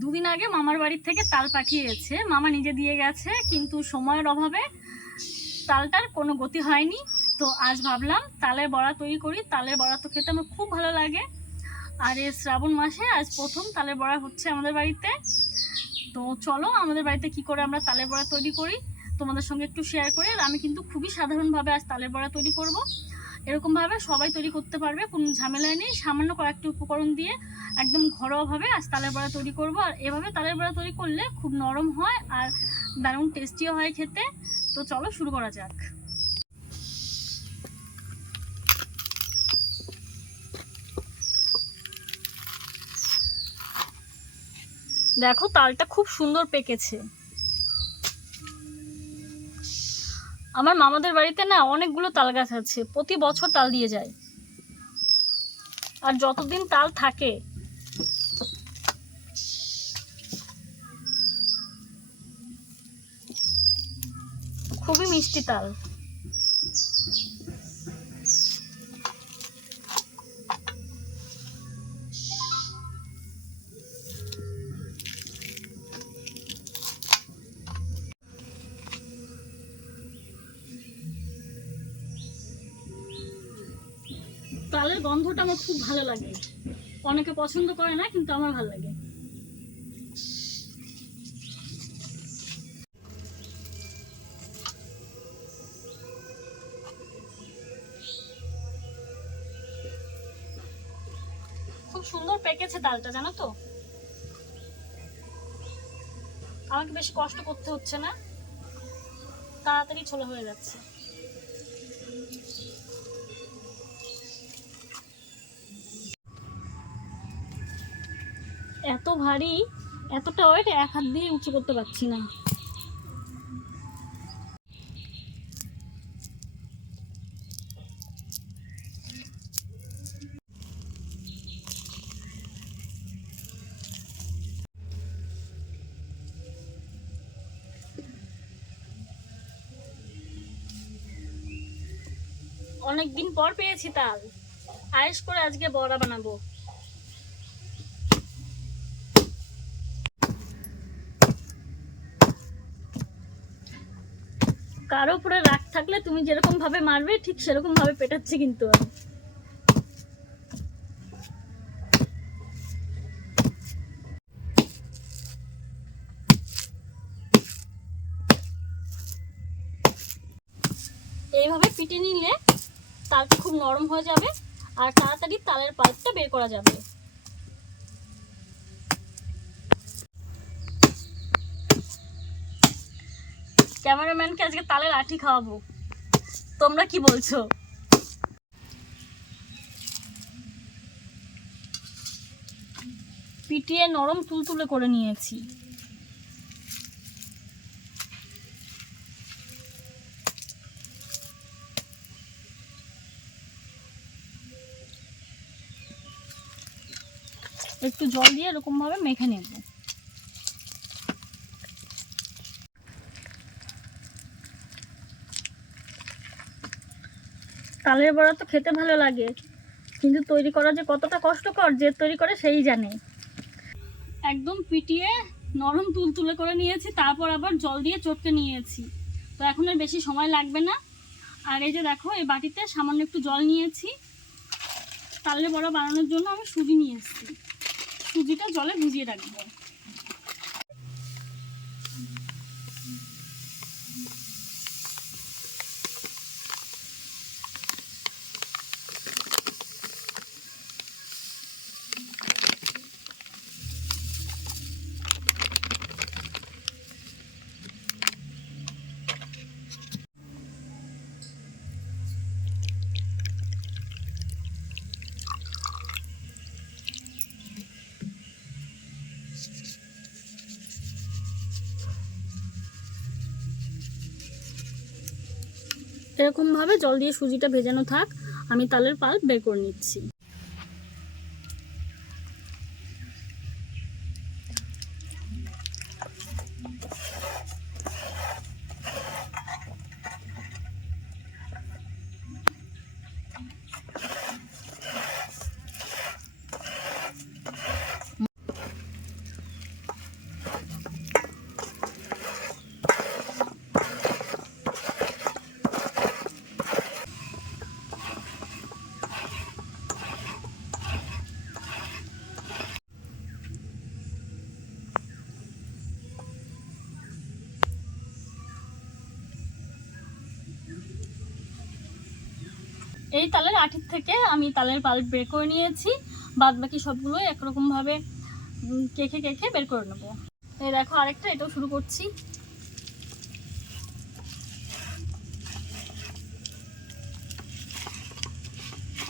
দুদিন আগে মামার বাড়ির থেকে তাল পাঠিয়েছে। মামা নিজে দিয়ে গেছে, কিন্তু সময়ের অভাবে তালটার কোনো গতি হয়নি। তো আজ ভাবলাম তালের বড়া তৈরি করি। তালের বড়া তো খেতে আমার খুব ভালো লাগে। আর এই শ্রাবণ মাসে আজ প্রথম তালের বড়া হচ্ছে আমাদের বাড়িতে। তো চলো আমাদের বাড়িতে কি করে আমরা তালের বড়া তৈরি করি, তোমাদের সঙ্গে একটু শেয়ার করি। আর আমি কিন্তু খুবই সাধারণভাবে আজ তালের বড়া তৈরি করব। এরকমভাবে সবাই তৈরি করতে পারবে, কোনো ঝামেলা নেই। সামান্য কয়েকটি উপকরণ দিয়ে একদম ঘরোয়াভাবে আজ তালের বড়া তৈরি করব। আর এভাবে তালের বড়া তৈরি করলে খুব নরম হয় আর দারুণ টেস্টিও হয় খেতে। তো চলো শুরু করা যাক। দেখো তালটা খুব সুন্দর পেকেছে। আমার মামাদের বাড়িতে না অনেকগুলো তাল গাছ আছে, প্রতি বছর তাল দিয়ে যায়। আর যতদিন তাল থাকে, খুবই মিষ্টি তাল। তালের গন্ধটা আমার খুব ভালো লাগে। অনেকে পছন্দ করে না, কিন্তু আমার ভালো লাগে। খুব সুন্দর পেকেছে তালটা জানো তো? আমাকে বেশি কষ্ট করতে হচ্ছে না। তাড়াতাড়ি ছোলা হয়ে যাচ্ছে। এত ভারী, এতটা ওয়েট এক হাত দিয়ে উঁচু করতে পারছি না। অনেকদিন পর পেয়েছি তাল। আয়েস করে আজকে বড়া বানাবো। কারও উপরে রাগ থাকলে তুমি যেরকম ভাবে মারবে, ঠিক সেরকম ভাবে পেটাচ্ছি কিন্তু এইভাবে পিটে নিলে তালটা খুব নরম হয়ে যাবে আর তাড়াতাড়ি তালের পাল্পটা বের করা যাবে। ক্যামেরাম্যানকে আজকে তালে লাঠি খাওয়াবো। তোমরা কি বলছো? পিটিয়ে নরম তুলতুলে করে নিয়েছি। একটু জল দিয়ে এরকম ভাবে মেখে নেব। তালের বড়া তো খেতে ভালো লাগে। কিন্তু তৈরি করা যে কতটা কষ্টকর যে তৈরি করে সেই জানে। একদম পিটিয়ে নরম তুলতুলে করে নিয়েছি, তারপর আবার জল দিয়ে চটকে নিয়েছি। তো এখন আর বেশি সময় লাগবে না। আর এই যে দেখো, এই বাটিতে সামান্য একটু জল নিয়েছি। তালের বড়া বানানোর জন্য আমি সুজি নিয়ে এসেছি। সুজিটা জলে ভিজিয়ে রাখব। এরকমভাবে জল দিয়ে সুজিটা ভেজানো থাক আমি তালের পাল্প বের করে নিচ্ছি। এই তালের আঠির থেকে আমি তালের পাল্প বের করে নিয়েছি। বাদ বাকি সবগুলো একরকমভাবে কেখে কেখে বের করে নেব। এই দেখো আরেকটা, এটাও শুরু করছি।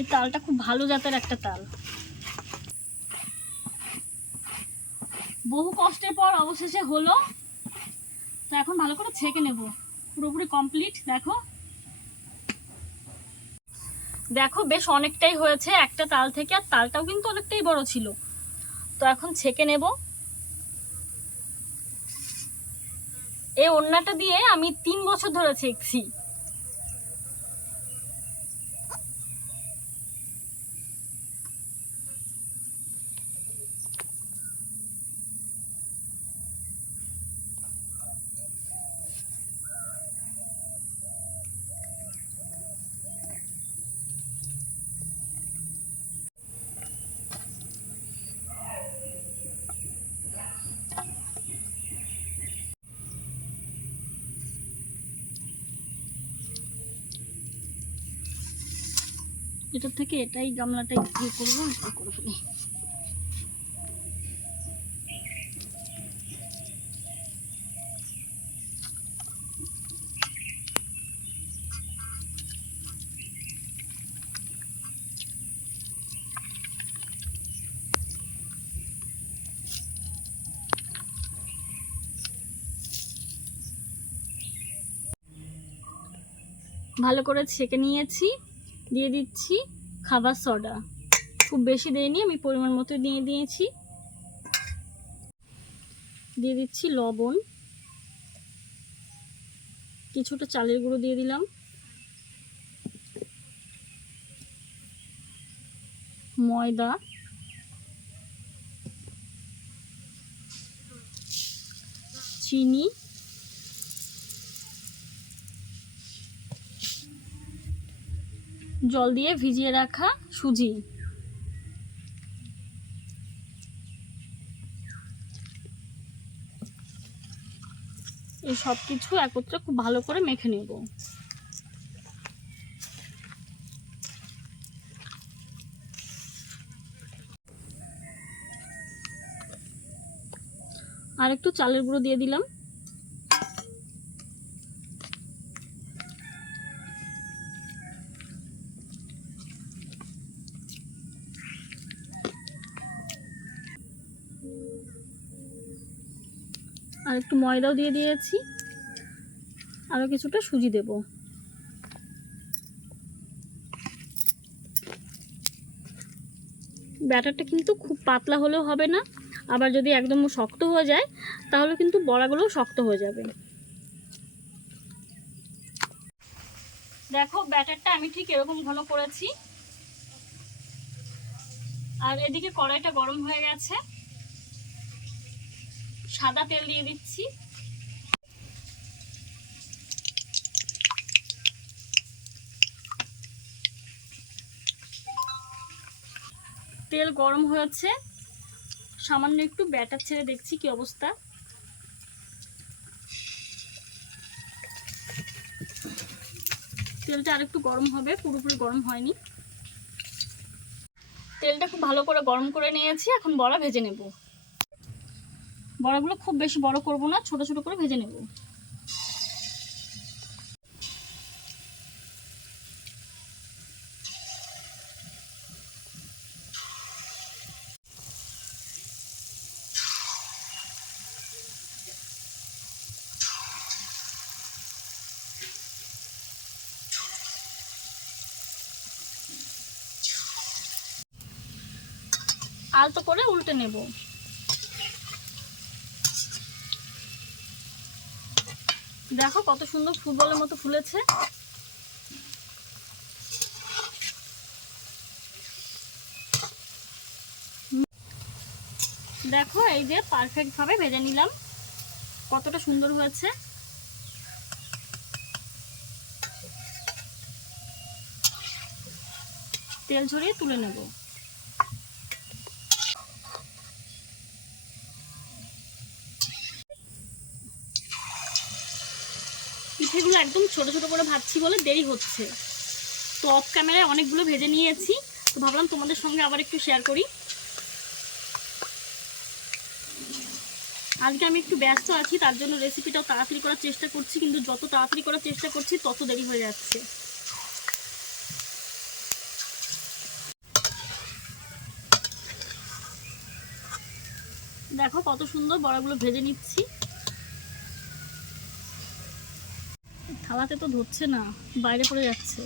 এই তালটা খুব ভালো জাতের একটা তাল। বহু কষ্টের পর অবশেষে হলো। তো এখন ভালো করে ছেঁকে নেব। পুরোপুরি কমপ্লিট দেখো। দেখো, বেশ অনেকটাই হয়েছে একটা তাল থেকে, আর তালটাও কিন্তু অনেকটাই বড় ছিল। তো এখন ছেঁকে নেব। এই ওড়নাটা দিয়ে আমি তিন বছর ধরে ছেঁকছি। এটার থেকে এটাই গামলাটাই ইয়ে করব করে ফেলি। ভালো করে ছেঁকে নিয়েছি। দিয়ে দিচ্ছি খাবার সোডা খুব বেশি দেয়নি আমি পরিমাণ মতো দিয়ে দিয়েছি। দিয়ে দিচ্ছি লবণ। কিছুটা চালের গুঁড়ো দিয়ে দিলাম। ময়দা। চিনি। জল দিয়ে ভিজিয়ে রাখা সুজি। এই সব কিছু একত্রে খুব ভালো করে মেখে নেব। আর একটু চালের গুঁড়ো দিয়ে দিলাম। আর একটু ময়দাও দিয়ে দিয়েছি। আরও কিছুটা সুজি দেব। ব্যাটারটা কিন্তু খুব পাতলা হলেও হবে না। আবার যদি একদম শক্ত হয়ে যায়, তাহলে কিন্তু বড়াগুলোও শক্ত হয়ে যাবে। দেখো, ব্যাটারটা আমি ঠিক এরকম ঘন করেছি। আর এদিকে কড়াইটা গরম হয়ে গেছে। সাদা তেল দিয়ে দিচ্ছি। তেল গরম হয়েছে। সামান্য একটু ব্যাটার ছেড়ে দেখছি কি অবস্থা। তেলটা আরেকটু গরম হবে, পুরোপুরি গরম হয়নি। তেলটা খুব ভালো করে গরম করে নিয়েছি, এখন বড়া ভেজে নেব। বড়াগুলো খুব বেশি বড় করব না, ছোট ছোট করে ভেজে নেব। আলতো করে উল্টে নেব। দেখো কত সুন্দর ফুটবলের মতো ফুলেছে। দেখো এই যে পারফেক্ট ভাবে ভেজে নিলাম। কতটা সুন্দর হয়েছে। তেল ঝরিয়ে তুলে নেব। একদম ছোট ছোট করে ভাজছি বলে দেরি হচ্ছে। তো অফ ক্যামেরায় অনেকগুলো ভেজে নিয়েছি। তো ভাবলাম তোমাদের সঙ্গে আবার একটু শেয়ার করি। আজকে আমি একটু ব্যস্ত আছি, তার জন্য রেসিপিটাও তাড়াতাড়ি করার চেষ্টা করছি, কিন্তু যত তাড়াতাড়ি করার চেষ্টা করছি, তত দেরি হয়ে যাচ্ছে। দেখো কত সুন্দর বড়াগুলো ভেজে নিচ্ছি। থালাতে তো ধরছে না, বাইরে পড়ে যাচ্ছে।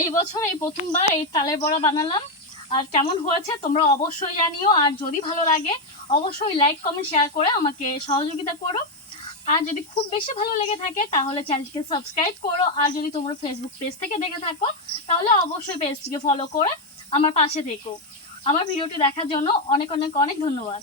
এই বছর এই প্রথমবার এই তালের বড়া বানালাম। আর কেমন হয়েছে তোমরা অবশ্যই জানিও, আর যদি ভালো লাগে, অবশ্যই লাইক কমেন্ট শেয়ার করে আমাকে সহযোগিতা করো। আর যদি খুব বেশি ভালো লেগে থাকে, তাহলে চ্যানেলটিকে সাবস্ক্রাইব করো। আর যদি তোমরা ফেসবুক পেজ থেকে দেখে থাকো, তাহলে অবশ্যই পেজটিকে ফলো করে আমার পাশে থেকো। আমার ভিডিওটি দেখার জন্য অনেক অনেক অনেক ধন্যবাদ।